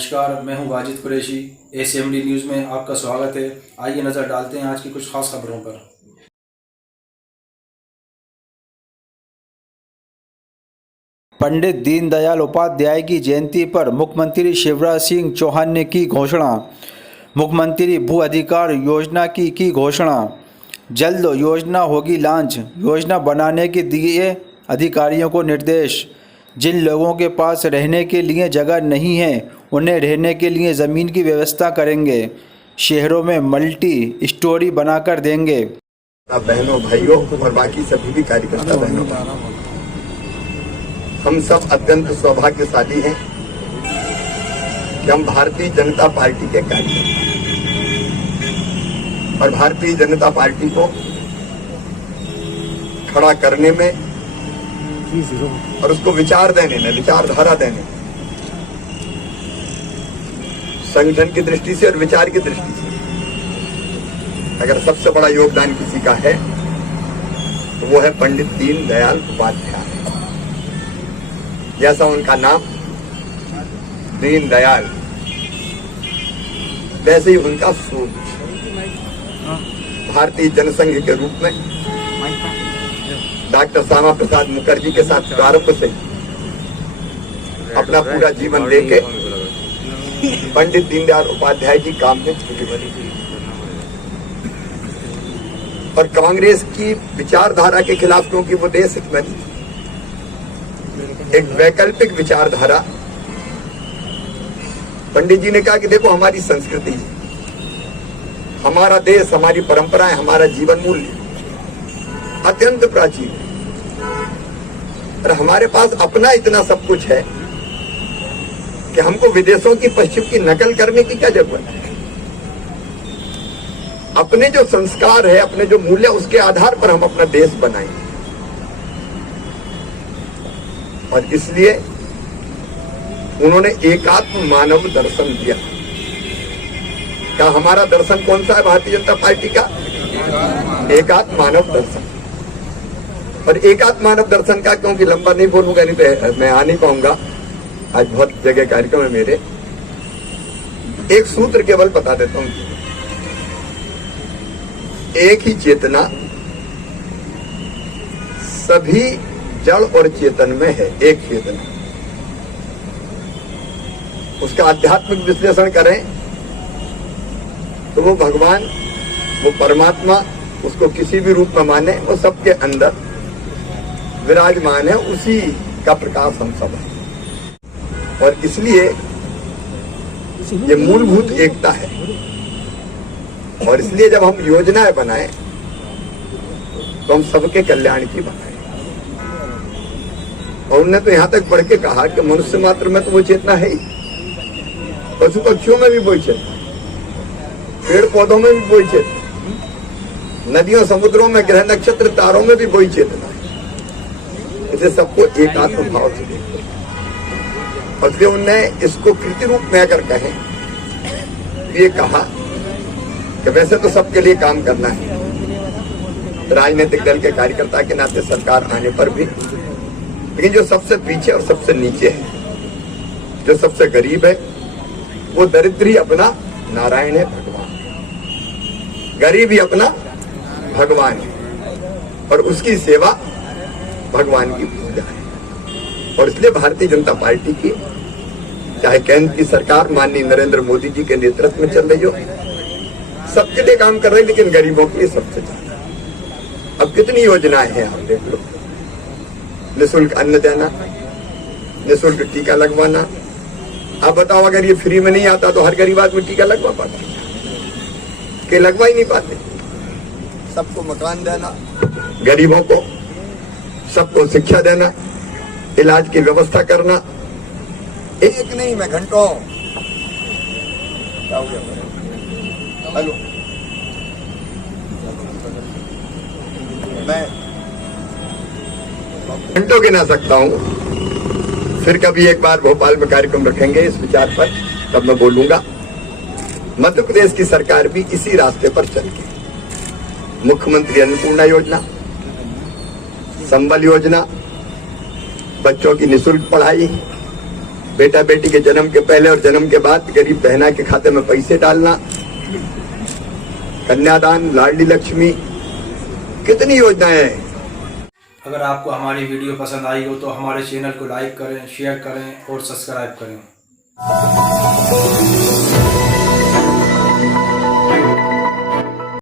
नमस्कार, मैं हूं वाजिद कुरैशी। एसीएमडी न्यूज़ में आपका स्वागत है। आइए नज़र डालते हैं आज की कुछ खास खबरों पर। पंडित दीनदयाल उपाध्याय की जयंती पर मुख्यमंत्री शिवराज सिंह चौहान ने की घोषणा। मुख्यमंत्री भू अधिकार योजना की घोषणा। जल्द योजना होगी लॉन्च। योजना बनाने के दिए अधिकारियों को निर्देश। जिन लोगों के पास रहने के लिए जगह नहीं है उन्हें रहने के लिए ज़मीन की व्यवस्था करेंगे। शहरों में मल्टी स्टोरी बनाकर देंगे। बहनों, भाइयों और बाकी सभी भी कार्यकर्ता बहनों, हम सब अत्यंत सौभाग्यशाली हैं कि हम भारतीय जनता पार्टी के कार्यकर्ता और भारतीय जनता पार्टी को खड़ा करने में और उसको विचार देने में, विचारधारा देने, संगठन की दृष्टि से और विचार की दृष्टि से अगर सबसे बड़ा योगदान किसी का है तो वो है पंडित दीनदयाल उपाध्याय। जैसा उनका नाम दीनदयाल, वैसे ही उनका सोच। भारतीय जनसंघ के रूप में डॉक्टर श्यामा प्रसाद मुखर्जी के साथ प्रारंभ से अपना पूरा जीवन देके पंडित दीनदयाल उपाध्याय जी काम में जुटे और कांग्रेस की विचारधारा के खिलाफ, क्योंकि वो देश हित में एक वैकल्पिक विचारधारा। पंडित जी ने कहा कि देखो, हमारी संस्कृति, हमारा देश, हमारी परंपराएं, हमारा जीवन मूल्य अत्यंत प्राचीन और हमारे पास अपना इतना सब कुछ है कि हमको विदेशों की, पश्चिम की नकल करने की क्या जरूरत है। अपने जो संस्कार है, अपने जो मूल्य, उसके आधार पर हम अपना देश बनाएंगे। और इसलिए उन्होंने एकात्म मानव दर्शन दिया। क्या हमारा दर्शन कौन सा है भारतीय जनता पार्टी का? एकात्म मानव दर्शन। और एकात्म मानव दर्शन का, क्योंकि लंबा नहीं बोलूंगा, नहीं तो मैं आ नहीं पाऊंगा, आज बहुत जगह कार्यक्रम है मेरे। एक सूत्र केवल बता देता हूं। एक ही चेतना सभी जड़ और चेतन में है। एक चेतना, उसका आध्यात्मिक विश्लेषण करें तो वो भगवान, वो परमात्मा, उसको किसी भी रूप में माने, वो सबके अंदर विराजमान है। उसी का प्रकाश हम सब है और इसलिए ये मूलभूत एकता है। और इसलिए जब हम योजनाएं बनाएं तो हम सबके कल्याण की बनाएं। और उन्होंने तो यहां तक पढ़ के कहा कि मनुष्य मात्र में तो वो चेतना है ही, पशु पक्षियों में भी वही चेतना, पेड़ पौधों में भी वही चेतना, नदियों समुद्रों में, ग्रह नक्षत्र तारों में भी वही चेतना है। इसे सबको एकात्म भाव से देखो। और इसलिए उन्होंने इसको कृति रूप में अगर कहें, ये कहा कि वैसे तो सबके लिए काम करना है, राजनीतिक दल के कार्यकर्ता के नाते सरकार आने पर भी, लेकिन जो सबसे पीछे और सबसे नीचे है, जो सबसे गरीब है, वो दरिद्र ही अपना नारायण है, भगवान। गरीब ही अपना भगवान है और उसकी सेवा भगवान की पूजा है। और इसलिए भारतीय जनता पार्टी की, चाहे केंद्र की सरकार माननीय नरेंद्र मोदी जी के नेतृत्व में चल रही हो, सबके लिए काम कर रही, लेकिन गरीबों के लिए सबसे ज्यादा। अब कितनी योजनाएं हैं आप देख लो। निःशुल्क अन्न देना, निःशुल्क टीका लगवाना। आप बताओ, अगर ये फ्री में नहीं आता तो हर गरीब आदमी टीका लगवा पाता कि लगवा ही नहीं पाते। सबको मकान देना, गरीबों को सबको शिक्षा देना, इलाज की व्यवस्था करना। एक नहीं, मैं घंटों, हेलो, मैं घंटों गिना सकता हूं। फिर कभी एक बार भोपाल में कार्यक्रम रखेंगे इस विचार पर, तब मैं बोलूंगा। मध्य प्रदेश की सरकार भी इसी रास्ते पर चल के मुख्यमंत्री अन्नपूर्णा योजना, संबल योजना, बच्चों की निःशुल्क पढ़ाई, बेटा बेटी के जन्म के पहले और जन्म के बाद गरीब बहना के खाते में पैसे डालना, कन्यादान, लाडली लक्ष्मी, कितनी योजनाएं हैं। अगर आपको हमारी वीडियो पसंद आई हो तो हमारे चैनल को लाइक करें, शेयर करें और सब्सक्राइब करें।